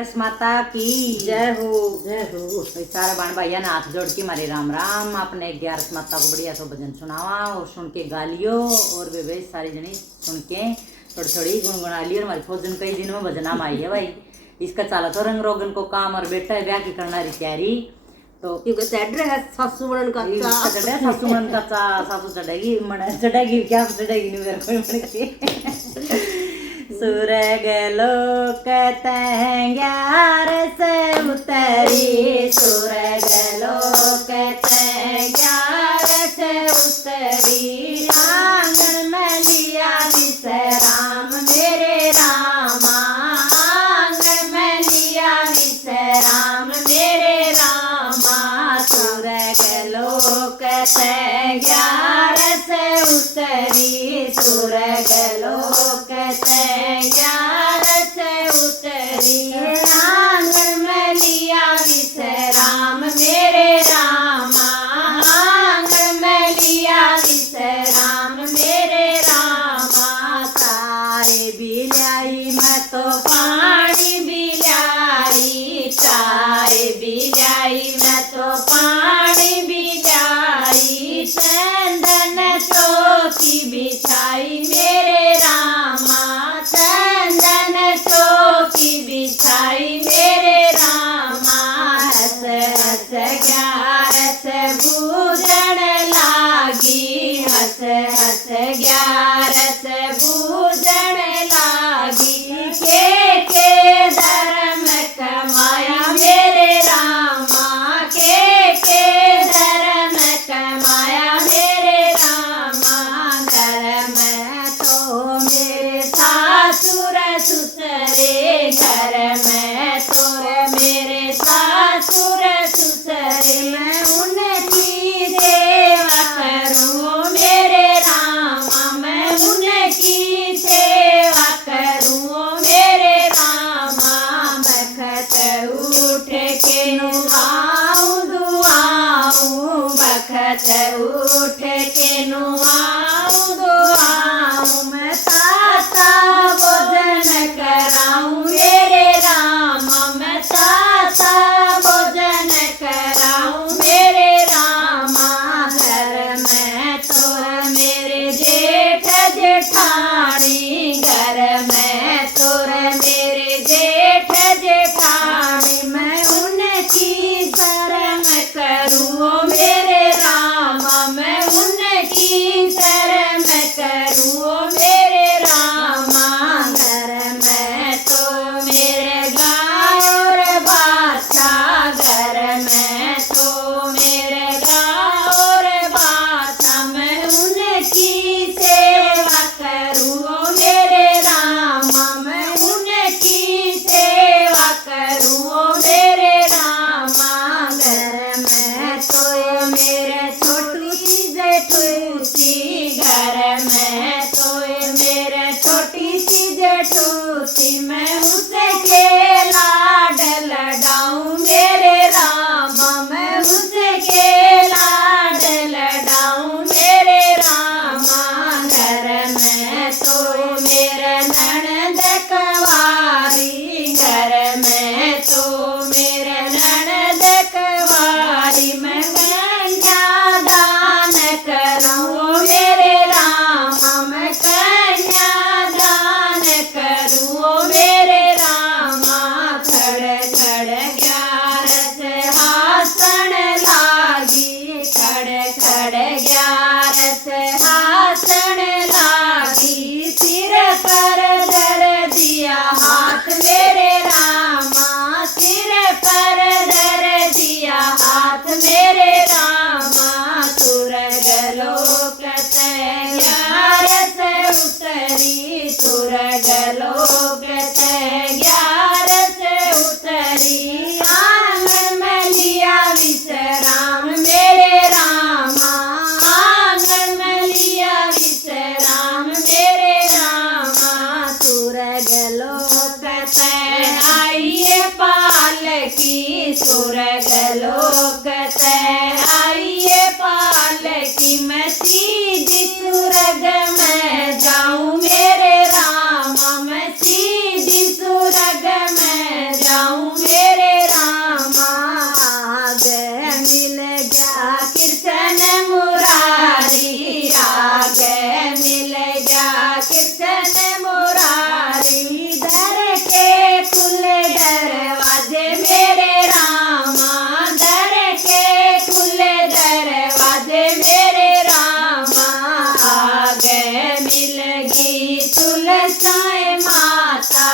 ग्यारस माता की जय हो जय हो। सारे बाण भाइया ने हाथ जोड़ के मारे राम राम। आपने ग्यारस माता को बढ़िया सो भजन सुनावा और सुन के गा लियो और वे सारी जनी सुन के थोड़ी थोड़ी गुनगुना लियो। हमारी फौजन कई दिन में भजना में आई है भाई। इसका चाला तो रंग रोगन को काम और बेटा है ब्याह की करना रही तैयारी तो क्योंकि चढ़ है सासू बनन का सासू मन का सासू चढ़ेगी चढ़ेगी क्या चढ़ेगी नहीं मेरे को मन के सूरग लोक तैं ग्यारस उतरी सूरग लोक तैं ग्यारस उतरी आंगन में लिया विश्राम मेरे रामा आंगन में लिया विश्राम मेरे रामा सूरग लोक तैं ग्यारस उतरी सूरग लोक तैं ग्यारस उतरी आंगन में लिया विश्राम मेरे रामा आंगन में लिया विश्राम मेरे रामा सारे बिलाई मैं तो पानी बिलाई चाय बिलाई मैं तो पानी बिलाई चंदन चौकी बिछाई मेरे रामा चंदन चौकी बिछाई मेरे रामा हस हस ग्यारस बूझन लागी हस हस ग्यारस बूझन लागी के धर्म कमाया मेरे रामा के धर्म कमाया मेरे रामा धर्म तो मेरे सासुर ससुरे घर में तो मेरे सासुर ससुरे मैं उनकी सेवा करूं मेरे रामा मैं उनकी सेवा करूं मेरे रामा बखत उठ के नुआऊं दुआऊं बखत उठ के नुआऊं दुआऊं मैं ताता भोजन कराऊं मेरे रामा मैं ताता भोजन कराऊं मेरे रामा घर में तो मेरे जेठ जेठानी घर में तो मेरे जेठ जेठानी मैं उनकी शरण करूं मेरे रामा मैं उनकी शरण करूं मेरे रामा घर में तो मेरे गाय और बाछा घर में तो मेरे गाय और बाछा मैं उनकी सेवा करूं मेरे रामा मैं उनकी सेवा करूं मेरे रामा घर में तो मेरे छोटी जेठूसी घर में तो मेरे छोटी सी जेठूसी मैं उसके लाड लडाऊं मेरे रामा मैं उसके लाड लडाऊं मेरे रामा घर में तो मेरे ननद कवारी घर में तो मेरे ननद कवारी मैं कन्यादान करूं मेरे रामा मैं कन्यादान करूं मेरे रामा खड़ खड़ ग्यारस हासन लागी खड़ खड़ ग्यारस हासन लागी सिर पर धर दिया हाथ मेरे रामा सिर पर धर दिया हाथ मेरे रामा सूरग लोक तैं ग्यारस उतरी सूरग लोक तैं ग्यारस उतरी आंगन में लिया विश्राम मेरे रामा आंगन में लिया विश्राम मेरे रामा सूरग लोक तैं आइए पालकी सूरग लोक तैं आइए पालकी मैं सीधी सूरग में जाऊं मेरे रामा मैं सीधी सूरग में जाऊं कृष्ण मुरारी दर के खुले दरवाजे मेरे रामा दर के खुले दरवाजे मेरे रामा आ गए मिलगी तुलसाए माता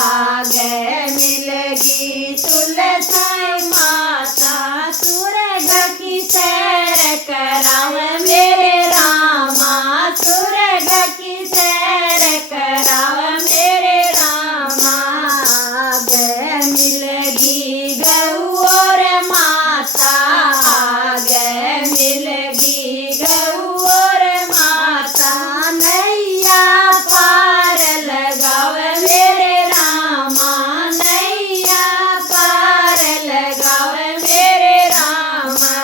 आ गए मिलगी तुलसाए माता सूरज की सैर कराव मेरे रामा सूरज की सैर कराव मेरे रामा आ गए मिलगी गऊ और माता आ गए मिलगी गऊ और माता नैया पार लगाव मेरे रामा नैया पार लगाव मेरे रामा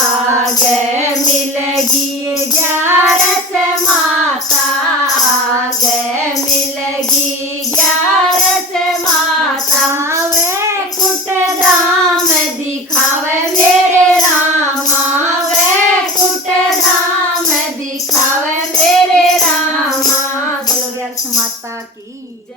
आ गए मिलगी ग्यारस माता आ गए मिलगी ग्यारस माता वे कुट धाम दिखावे मेरे रामा वे कुट धाम दिखावे मेरे रामा बोलो ग्यारस माता की